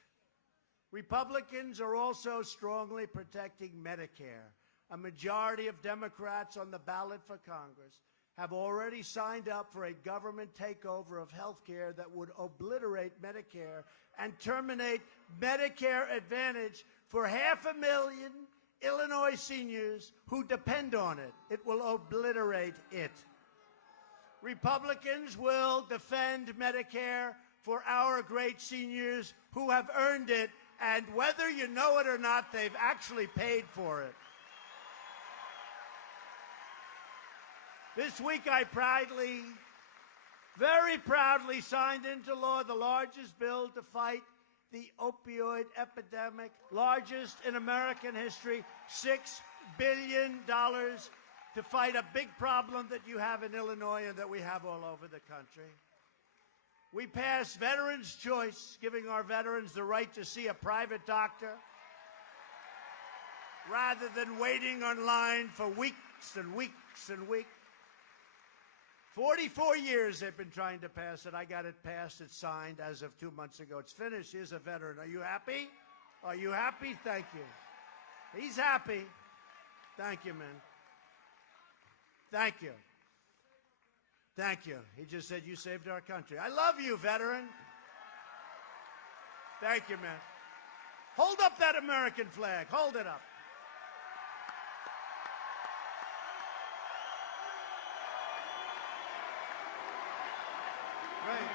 Republicans are also strongly protecting Medicare. A majority of Democrats on the ballot for Congress have already signed up for a government takeover of health care that would obliterate Medicare and terminate Medicare Advantage for 500,000 Illinois seniors who depend on it. It will obliterate it. Republicans will defend Medicare for our great seniors who have earned it, and whether you know it or not, they've actually paid for it. This week I very proudly signed into law the largest bill to fight the opioid epidemic, largest in American history, $6 billion to fight a big problem that you have in Illinois and that we have all over the country. We passed Veterans' Choice, giving our veterans the right to see a private doctor rather than waiting online for weeks and weeks and weeks. 44 years they've been trying to pass it. I got it passed. It's signed as of 2 months ago. It's finished. Here's a veteran. Are you happy? Are you happy? Thank you. He's happy. Thank you, man. Thank you. Thank you. He just said, you saved our country. I love you, veteran. Thank you, man. Hold up that American flag. Hold it up. Great.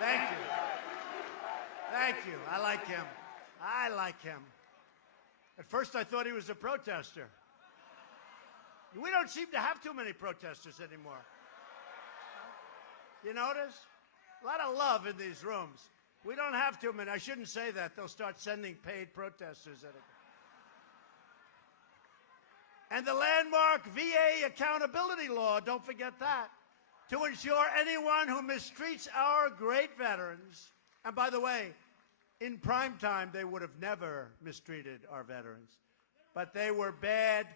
Thank you. Thank you. I like him. I like him. At first I thought he was a protester. We don't seem to have too many protesters anymore. You notice? A lot of love in these rooms. We don't have too many. I shouldn't say that. They'll start sending paid protesters at it. And the landmark VA accountability law, don't forget that, to ensure anyone who mistreats our great veterans, and by the way, in prime time, they would have never mistreated our veterans, but they were bad.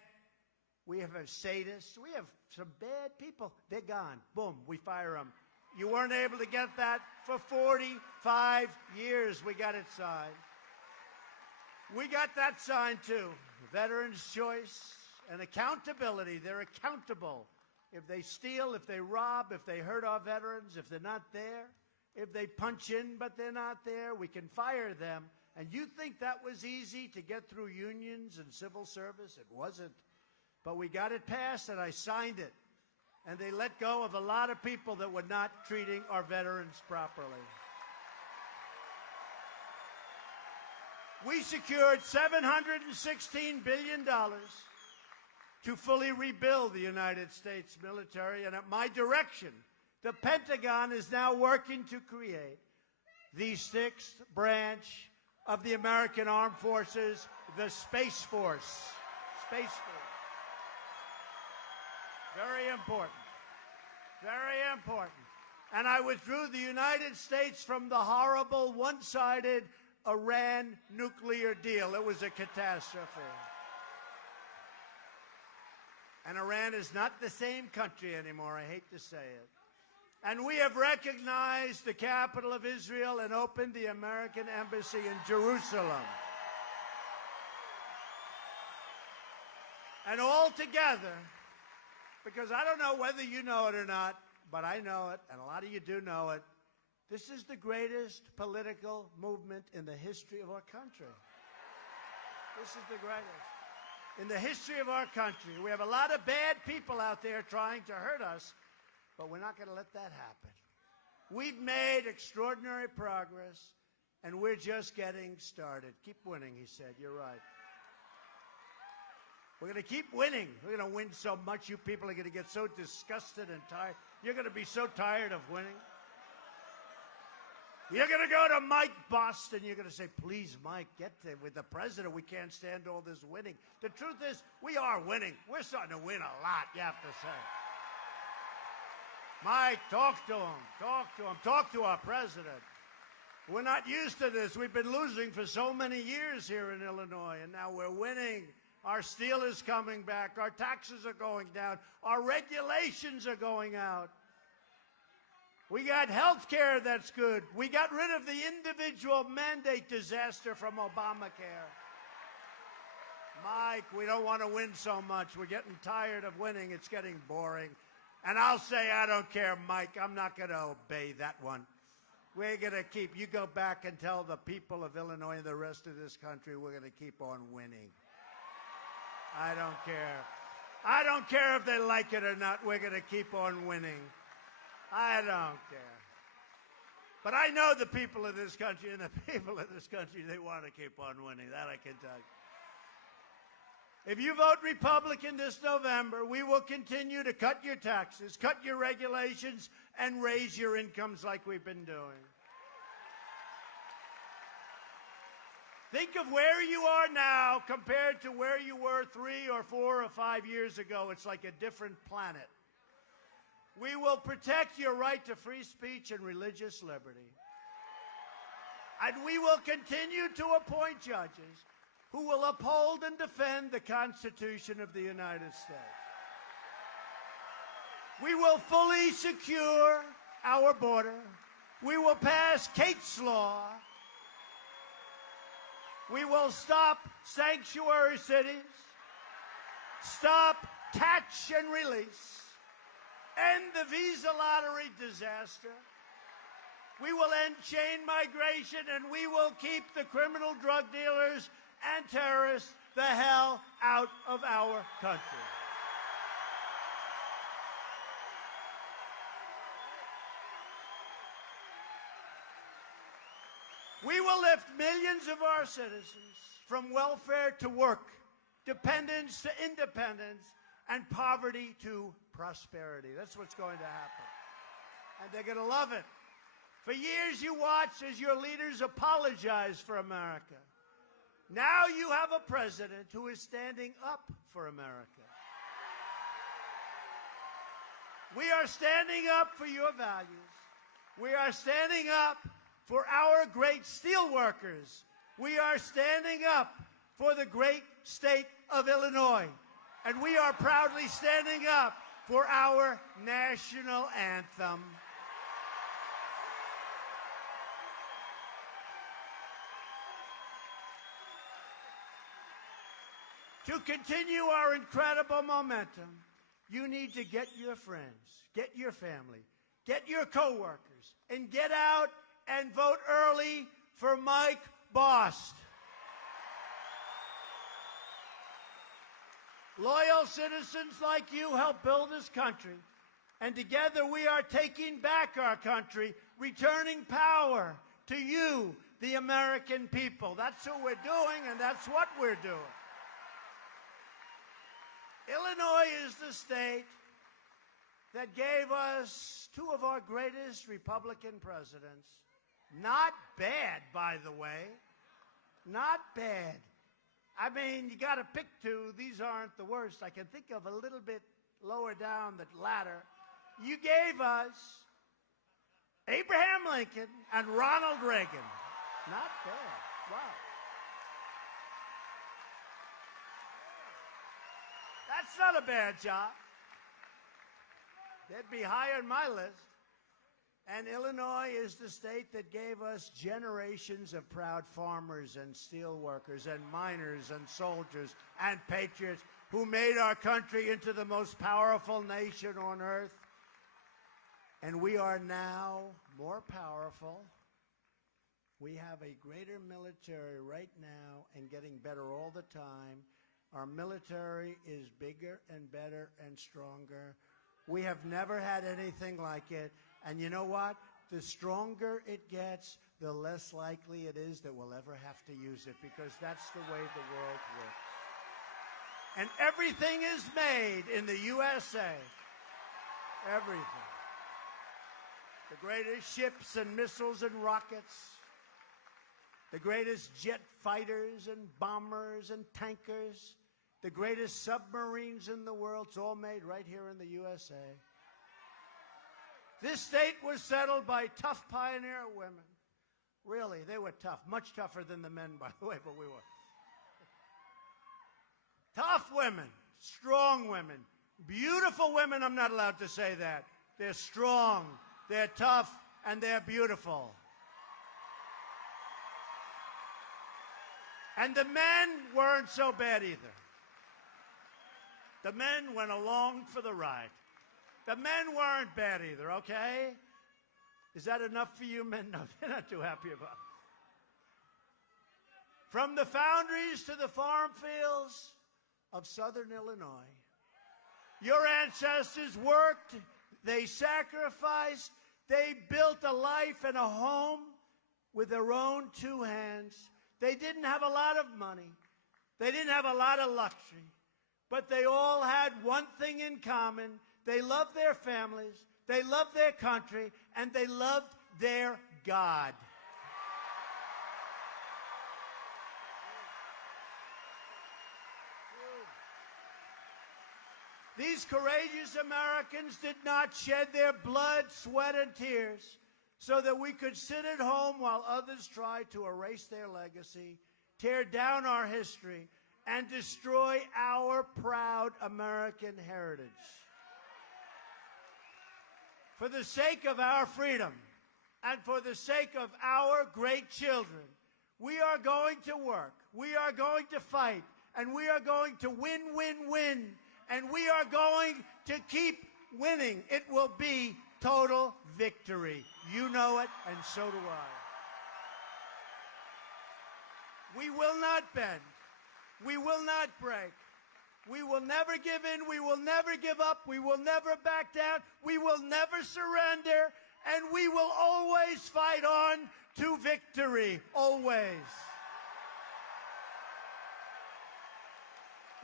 We have sadists. We have some bad people. They're gone. Boom, we fire them. You weren't able to get that for 45 years. We got it signed. We got that signed too. Veterans' choice and accountability. They're accountable. If they steal, if they rob, if they hurt our veterans, if they're not there, if they punch in but they're not there, we can fire them. And you think that was easy to get through unions and civil service? It wasn't. But we got it passed, and I signed it. And they let go of a lot of people that were not treating our veterans properly. We secured $716 billion to fully rebuild the United States military, and at my direction, the Pentagon is now working to create the sixth branch of the American Armed Forces, the Space Force. Space Force. Very important. Very important. And I withdrew the United States from the horrible one-sided Iran nuclear deal. It was a catastrophe. And Iran is not the same country anymore, I hate to say it. And we have recognized the capital of Israel and opened the American embassy in Jerusalem. And all together, because I don't know whether you know it or not, but I know it, and a lot of you do know it, this is the greatest political movement in the history of our country. This is the greatest. In the history of our country, we have a lot of bad people out there trying to hurt us, but we're not going to let that happen. We've made extraordinary progress, and we're just getting started. Keep winning, he said. You're right. We're going to keep winning. We're going to win so much, you people are going to get so disgusted and tired. You're going to be so tired of winning. You're going to go to Mike Boston. You're going to say, please, Mike, get with the president. We can't stand all this winning. The truth is, we are winning. We're starting to win a lot, you have to say. Mike, talk to him. Talk to him. Talk to our president. We're not used to this. We've been losing for so many years here in Illinois, and now we're winning. Our steel is coming back. Our taxes are going down. Our regulations are going out. We got health care that's good. We got rid of the individual mandate disaster from Obamacare. Mike, we don't want to win so much. We're getting tired of winning. It's getting boring. And I'll say, I don't care, Mike. I'm not going to obey that one. We're going to keep, you go back and tell the people of Illinois and the rest of this country we're going to keep on winning. I don't care. I don't care if they like it or not. We're going to keep on winning. I don't care. But I know the people of this country, and the people of this country, they want to keep on winning. That I can tell you. If you vote Republican this November, we will continue to cut your taxes, cut your regulations, and raise your incomes like we've been doing. Think of where you are now compared to where you were 3 or 4 or 5 years ago. It's like a different planet. We will protect your right to free speech and religious liberty. And we will continue to appoint judges who will uphold and defend the Constitution of the United States. We will fully secure our border. We will pass Kate's Law. We will stop sanctuary cities, stop catch and release, end the visa lottery disaster. We will end chain migration, and we will keep the criminal drug dealers and terrorists the hell out of our country. We will lift millions of our citizens from welfare to work, dependence to independence, and poverty to prosperity. That's what's going to happen. And they're going to love it. For years you watched as your leaders apologized for America. Now you have a president who is standing up for America. We are standing up for your values. We are standing up for our great steel workers. We are standing up for the great state of Illinois. And we are proudly standing up for our national anthem. To continue our incredible momentum, you need to get your friends, get your family, get your coworkers, and get out and vote early for Mike Bost. Loyal citizens like you help build this country, and together we are taking back our country, returning power to you, the American people. That's what we're doing, and that's what we're doing. Illinois is the state that gave us 2 of our greatest Republican presidents. Not bad, by the way. Not bad. I mean, you got to pick 2. These aren't the worst. I can think of a little bit lower down the ladder. You gave us Abraham Lincoln and Ronald Reagan. Not bad. Wow. That's not a bad job. They'd be high on my list. And Illinois is the state that gave us generations of proud farmers and steel workers and miners and soldiers and patriots who made our country into the most powerful nation on earth. And we are now more powerful. We have a greater military right now and getting better all the time. Our military is bigger and better and stronger. We have never had anything like it. And you know what? The stronger it gets, the less likely it is that we'll ever have to use it, because that's the way the world works. And everything is made in the USA. Everything. The greatest ships and missiles and rockets. The greatest jet fighters and bombers and tankers. The greatest submarines in the world. It's all made right here in the USA. This state was settled by tough pioneer women. Really, they were tough. Much tougher than the men, by the way, but we were. Tough women, strong women, beautiful women. I'm not allowed to say that. They're strong, they're tough, and they're beautiful. And the men weren't so bad either. The men went along for the ride. The men weren't bad either, okay? Is that enough for you men? No, they're not too happy about it. From the foundries to the farm fields of southern Illinois, your ancestors worked, they sacrificed, they built a life and a home with their own two hands. They didn't have a lot of money. They didn't have a lot of luxury. But they all had one thing in common. They loved their families, they loved their country, and they loved their God. These courageous Americans did not shed their blood, sweat, and tears so that we could sit at home while others tried to erase their legacy, tear down our history, and destroy our proud American heritage. For the sake of our freedom and for the sake of our great children, we are going to work, we are going to fight, and we are going to win, win, win, and we are going to keep winning. It will be total victory. You know it, and so do I. We will not bend. We will not break. We will never give in. We will never give up. We will never back down. We will never surrender. And we will always fight on to victory. Always.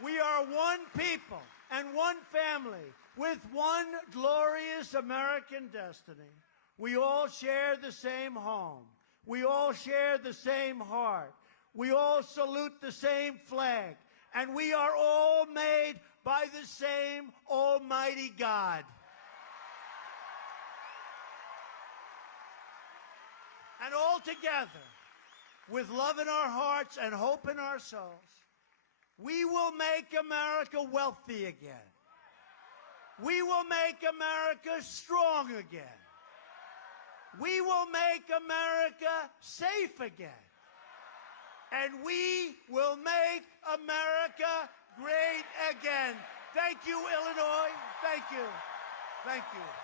We are one people and one family with one glorious American destiny. We all share the same home. We all share the same heart. We all salute the same flag. And we are all made by the same Almighty God. And all together, with love in our hearts and hope in our souls, we will make America wealthy again. We will make America strong again. We will make America safe again. And we will make America great again. Thank you, Illinois. Thank you. Thank you.